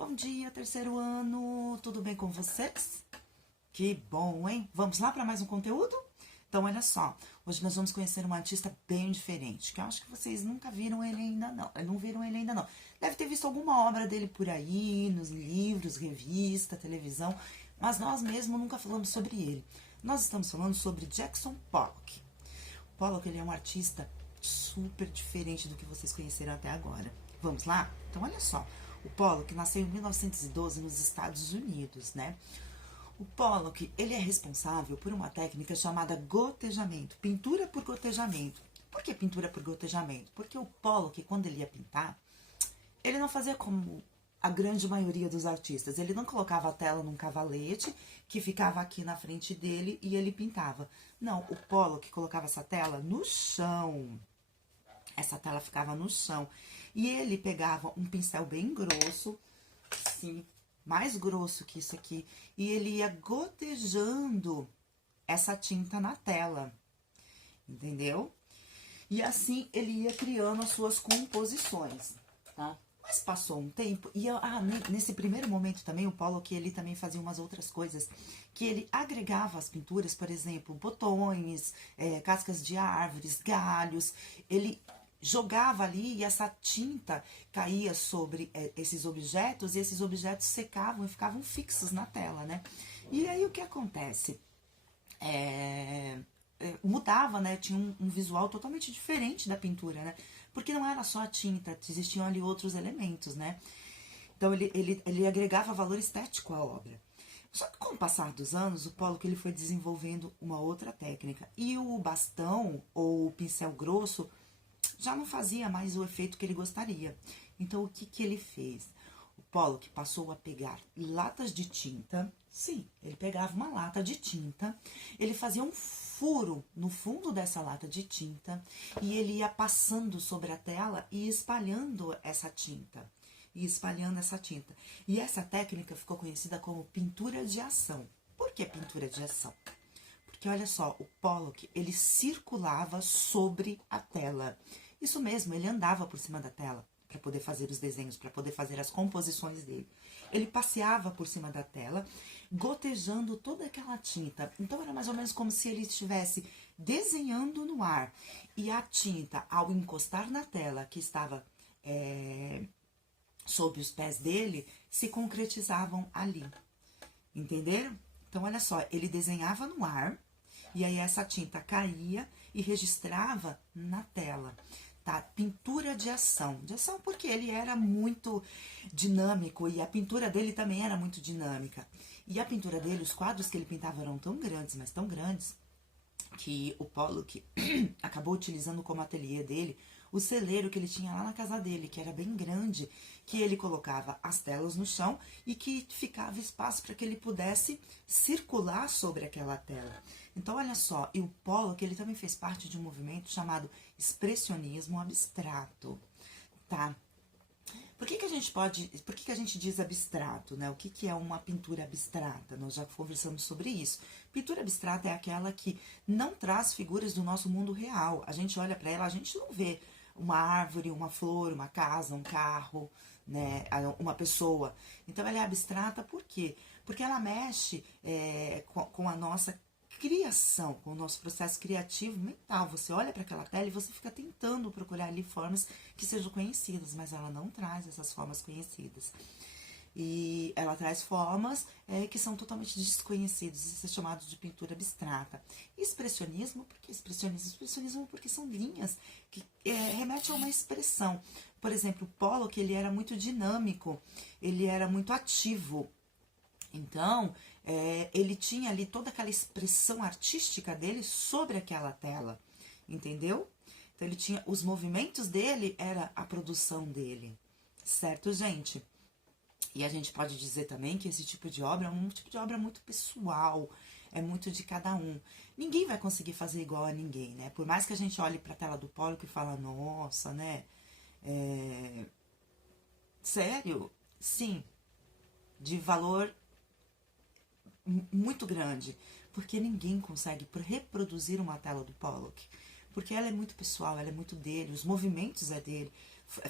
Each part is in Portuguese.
Bom dia, terceiro ano! Tudo bem com vocês? Que bom, hein? Vamos lá para mais um conteúdo? Então, olha só, hoje nós vamos conhecer um artista bem diferente, que eu acho que vocês nunca viram ele ainda não. Não viram ele ainda não. Deve ter visto alguma obra dele por aí, nos livros, revista, televisão, mas nós mesmos nunca falamos sobre ele. Nós estamos falando sobre Jackson Pollock. Pollock, ele é um artista super diferente do que vocês conheceram até agora. Vamos lá? Então, olha só. O Pollock nasceu em 1912 nos Estados Unidos, né? O Pollock, ele é responsável por uma técnica chamada gotejamento, pintura por gotejamento. Por que pintura por gotejamento? Porque o Pollock, quando ele ia pintar, ele não fazia como a grande maioria dos artistas. Ele não colocava a tela num cavalete que ficava aqui na frente dele e ele pintava. Não, o Pollock colocava essa tela no chão. Essa tela ficava no chão. E ele pegava um pincel bem grosso, sim, mais grosso que isso aqui, e ele ia gotejando essa tinta na tela, entendeu? E assim ele ia criando as suas composições, tá? Mas passou um tempo, e nesse primeiro momento também, o Pollock, ele também fazia umas outras coisas, que ele agregava às pinturas, por exemplo, botões, cascas de árvores, galhos, ele jogava ali e essa tinta caía sobre esses objetos, e esses objetos secavam e ficavam fixos na tela, né? E aí o que acontece? Mudava, né? Tinha um visual totalmente diferente da pintura, né? Porque não era só a tinta, existiam ali outros elementos, né? Então ele agregava valor estético à obra. Só que com o passar dos anos, o Pollock ele foi desenvolvendo uma outra técnica. E o bastão ou o pincel grosso já não fazia mais o efeito que ele gostaria. Então, o que ele fez? O Pollock passou a pegar latas de tinta. Sim, ele pegava uma lata de tinta, ele fazia um furo no fundo dessa lata de tinta e ele ia passando sobre a tela e espalhando essa tinta. E essa técnica ficou conhecida como pintura de ação. Por que pintura de ação? Porque, olha só, o Pollock, ele circulava sobre a tela. Isso mesmo, ele andava por cima da tela para poder fazer os desenhos, para poder fazer as composições dele. Ele passeava por cima da tela, gotejando toda aquela tinta. Então, era mais ou menos como se ele estivesse desenhando no ar. E a tinta, ao encostar na tela, que estava sob os pés dele, se concretizavam ali. Entenderam? Então, olha só, ele desenhava no ar, e aí essa tinta caía e registrava na tela, tá? Pintura de ação. De ação porque ele era muito dinâmico e a pintura dele também era muito dinâmica. E a pintura dele, os quadros que ele pintava eram tão grandes, mas tão grandes, que o Pollock acabou utilizando como ateliê dele o celeiro que ele tinha lá na casa dele, que era bem grande, que ele colocava as telas no chão e que ficava espaço para que ele pudesse circular sobre aquela tela. Então, olha só, e o Pollock, ele também fez parte de um movimento chamado expressionismo abstrato, tá? Por que a gente diz abstrato, né? O que é uma pintura abstrata? Nós já conversamos sobre isso. Pintura abstrata é aquela que não traz figuras do nosso mundo real. A gente olha para ela, a gente não vê uma árvore, uma flor, uma casa, um carro, né? Uma pessoa. Então, ela é abstrata por quê? Porque ela mexe com a nossa criação, com o nosso processo criativo mental. Você olha para aquela tela e você fica tentando procurar ali formas que sejam conhecidas, mas ela não traz essas formas conhecidas. E ela traz formas que são totalmente desconhecidas, isso é chamado de pintura abstrata. E expressionismo, por que expressionismo? Expressionismo porque são linhas que remetem a uma expressão. Por exemplo, o Pollock, ele era muito dinâmico, ele era muito ativo. Então, ele tinha ali toda aquela expressão artística dele sobre aquela tela, entendeu? Então, ele tinha, os movimentos dele era a produção dele, certo, gente? E a gente pode dizer também que esse tipo de obra é um tipo de obra muito pessoal, é muito de cada um. Ninguém vai conseguir fazer igual a ninguém, né? Por mais que a gente olhe para a tela do Pollock e fala, nossa, né? Sério? Sim, de valor muito grande, porque ninguém consegue reproduzir uma tela do Pollock, porque ela é muito pessoal, ela é muito dele, os movimentos é dele.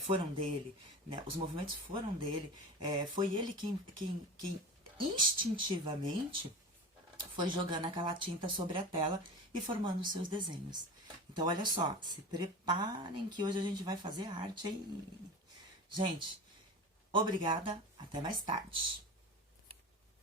foram dele, né? Os movimentos foram dele. Foi ele quem instintivamente foi jogando aquela tinta sobre a tela e formando os seus desenhos. Então, olha só, se preparem que hoje a gente vai fazer arte, hein? Gente, obrigada, até mais tarde.